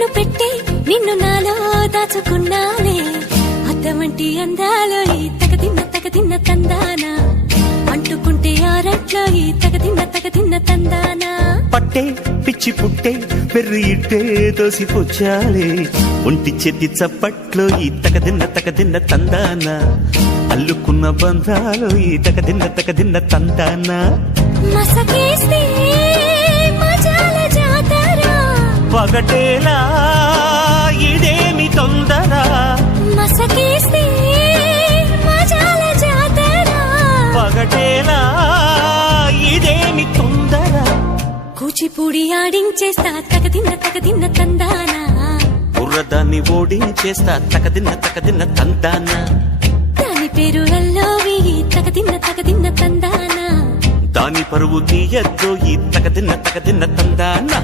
కన్ను పెట్టే నిన్ను నాలో దాచుకున్నానే అద్దమంటి అందాలో ఈ తగదిన్న తందానా అంటుకుంటే ఆరట్లో ఈ తగదిన్న తందానా పట్టే పిచ్చి పుట్టే పెర్రి ఇట్టే దోసిపుచ్చాలే ఒంటి చెట్టి చప్పట్లో ఈ తగదిన్న తందానా అల్లుకున్న బంధాలు ఈ తగదిన్న తందానా మసకేస్తే మజాల జాతర పగటేలా ఇదేమి తొందర మసకేస్తే మజాల జాతర పగటేలా ఇదేమి తొందర కూచిపూడి ఆడించేస్తా తగదిన్న తందానా బుర్రదాన్ని ఓడించేస్తా తగదిన్న తందానా దాని పేరు అల్లోవి తగదిన్న తందానా దాని పరువు తీయద్దు ఈ తగదిన్న తందానా